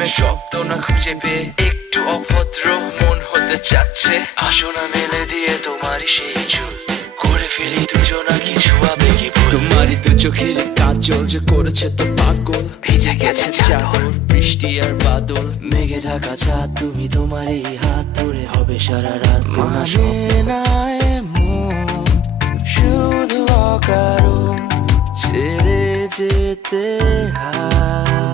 প্রেমের শব্দ না খুঁজে পেয়ে একটু অভদ্র মন হতে চাচ্ছে। আসো না মেলে দিয়ে তোমারই সেই চুল, করে ফেলি দুজনা কিছু আবেগী ভুল। তোমারই দু চোখের কাজল যে করেছে তো পাগল, ভিজে গেছে চাদর বৃষ্টি আর বাদল। মেঘে ঢাকা চাঁদ তুমি তোমারই হাত ধরে হবে সারা রাত। মানে না এমন শুধু অকারণ ছেড়ে যেতে হয়।